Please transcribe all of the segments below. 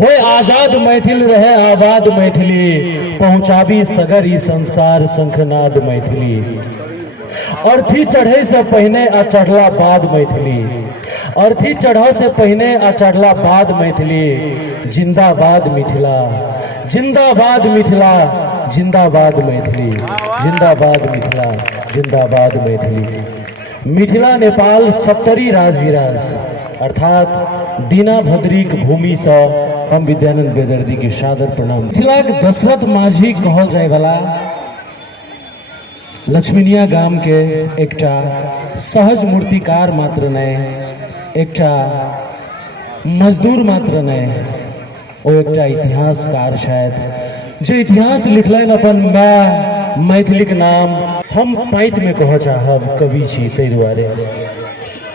होय आजाद मैथिल रहे आबाद मैथिली, पहुंचाबी सगर ई संसार शंखनाद मैथिली। अर्थी चढ़े से पहने आ चढ़ला बाद मैथिली, अर्थी चढ़ से पहने आ चढ़ला बाद मैथिली। जिंदाबाद मिथिला, जिंदाबाद मिथिला, जिंदाबाद मैथिली, जिंदाबाद मिथिला, जिंदाबाद मैथिली। मिथिला नेपाल सप्तरी राजविराज अर्थात दीना भद्रीक भूमि से हम विद्यानंद बेदर्दी के सादर प्रणाम। मिथिला के दशरथ माझी कहल जाय वाला लक्ष्मीनिया गाम के एकटा सहज मूर्तिकार मात्र नहीं, एकटा मजदूर मात्र नहीं, ओ एकटा इतिहासकार शायद जे इतिहास लिखलन अपन माय मैथिलीक नाम हम पैत में कह चाहब कवि छी। तै दुआरे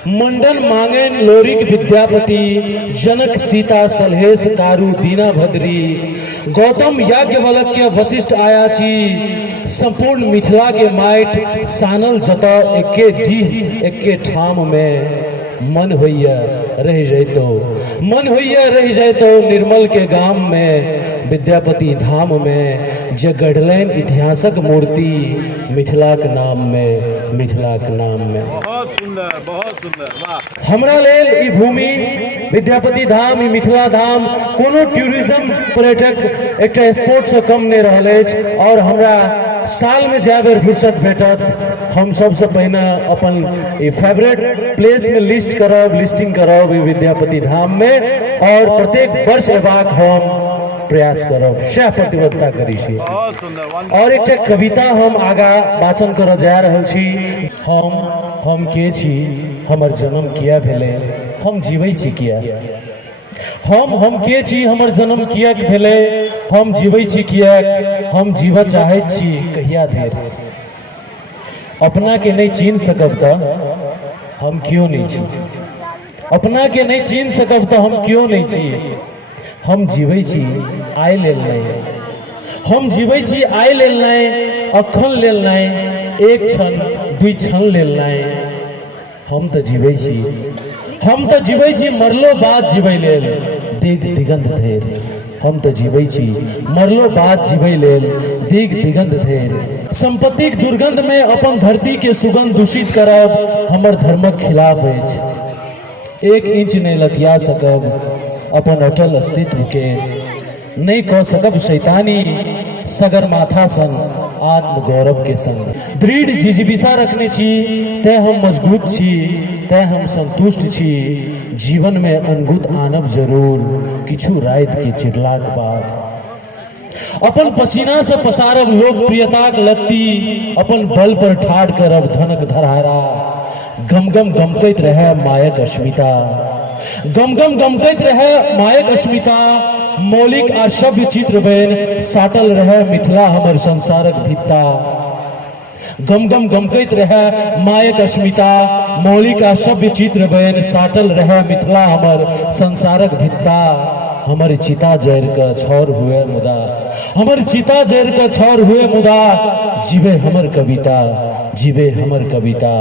मंडन मांगन लोरिक विद्यापति, जनक सीता सलहेश कारु दीना भद्री। गौतम याज्ञवल्क्य वशिष्ठ आयाची, संपूर्ण मिथिला के माइट सानल जत एके डीह एके ठाम में। मन होइया रह जैतो, मन होइया रह जैतो निर्मल के गाम में। विद्यापति धाम में जे गढ़लैन इतिहासक मूर्ति, मिथिलाक नाम में, मिथिलाक नाम में। बहुत सुंदर, बहुत सुंदर, वाह। हमरा लेल ई भूमि विद्यापति धाम, ई मिथिला धाम कोनो टूरिज्म पर्यटक एकटा स्पोर्ट से कम नहीं रहल अछि। और हमरा साल में जाए बेर फुर्सत भेटत हम सबसे पहले अपन फेवरेट प्लेस में लिस्ट करब, लिस्टिंग करब ई विद्यापति धाम में, और प्रत्येक वर्ष एबाक हम प्रयास करब, सह प्रतिबद्धता करी छी। बहुत सुंदर। और एक कविता हम आगा वाचन कर जा रहल छी। हम के छी, हमर जन्म किया भेले, हम जीवै छी किया। हम के छी, हमर जन्म किया भेले, हम जीवै छी किया। हम जीव चाहै छी कहिया देर, अपना के नहीं चीन सकब तो हम क्यों नहीं छी। अपना के नहीं चीन सकब तो हम क्यों नहीं छी। हम जीवै छी आय लेल नहीं, हम जीवै छी आय लेल नहीं, अखन लेल नहीं, एक क्षण दुई क्षण लेल नहीं। हम तो जीवै छी, हम तो जीवै छी मरलो बाद जीवै लेल, दिग दिगंत धेर। हम तो जीवै छी मरलो बाद जीवै लेल, दिग दिगंत धेर। संपत्तिक दुर्गंध में अपन धरती के सुगंध दूषित करब हमर धर्मक खिलाफ अछि। एक इंच नहीं लतिया सकब अपन अटल अस्तित्व के, नहीं कह सकब शैतानी सगरमाथा सन आत्म गौरव के संग। दृढ़ जिजीविषा रखने छी तै हम मजबूत छी, तै हम संतुष्ट छी। जीवन में अनगुत आनब जरूर किछु रात के चिरलाक बाद। अपन पसीना से पसारब लोकप्रियताक लत्ती, अपन बल पर ठाढ़ करब धनक धरहरा। गम गम गमकैत रहे मायक अस्मिता, गम गम गमकैत रहे मायक अस्मिता। मौलिक आ सभ्य चित्र बन साटल रहे मिथिला हमर संसारक भित्ता। गम गम गमकैत रहे मायक अस्मिता, मौलिक आ सभ्य चित्र बन साटल रहे मिथिला हमर संसारक भित्ता। हमर चिता जर का छौर हुए मुदा, हमर चिता जर का छौर हुए मुदा। जीवे हमर कविता, जीवे हमर कविता।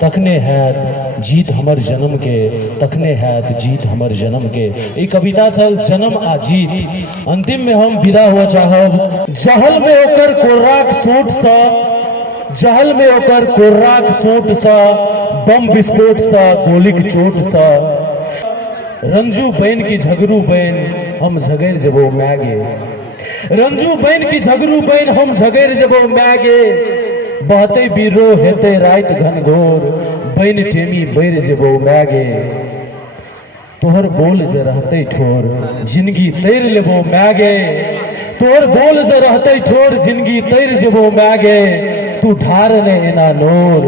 तखने हैत जीत हमर जन्म के, तखने हैत जीत हमर जन्म के। ये कविता चल जन्म आ जीत। अंतिम में हम विदा हुआ चाहब। जहल में ओकर कोर्राक सूट सा, जहल में ओकर कोर्राक सूट सा, बम विस्फोट सा गोलिक चोट सा। रंजू बहन की झगरू बहन हम झगैर जबो मैगे, रंजू बहन की झगरू बहन हम झगैर जबो मैगे। बहते बीरो हेते रात घनघोर, बहन टेमी बैर जबो मैगे। तोहर बोल जे रहते ठोर, जिंदगी तैर लेबो मैगे। तोहर बोल जे रहते ठोर, जिंदगी तैर जबो मैगे। तू ढार ने एना नोर,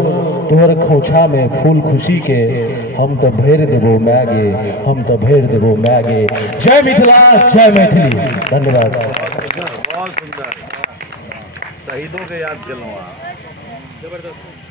तोहर खोछा में फूल खुशी के। हम तो भैर देबो मैगे, हम तो भैर देबो मैगे। जय मिथिला, जय मैथिली। धन्यवाद। बहुत सुंदर, शहीदों के याद केलहुँ। जबरदस्त।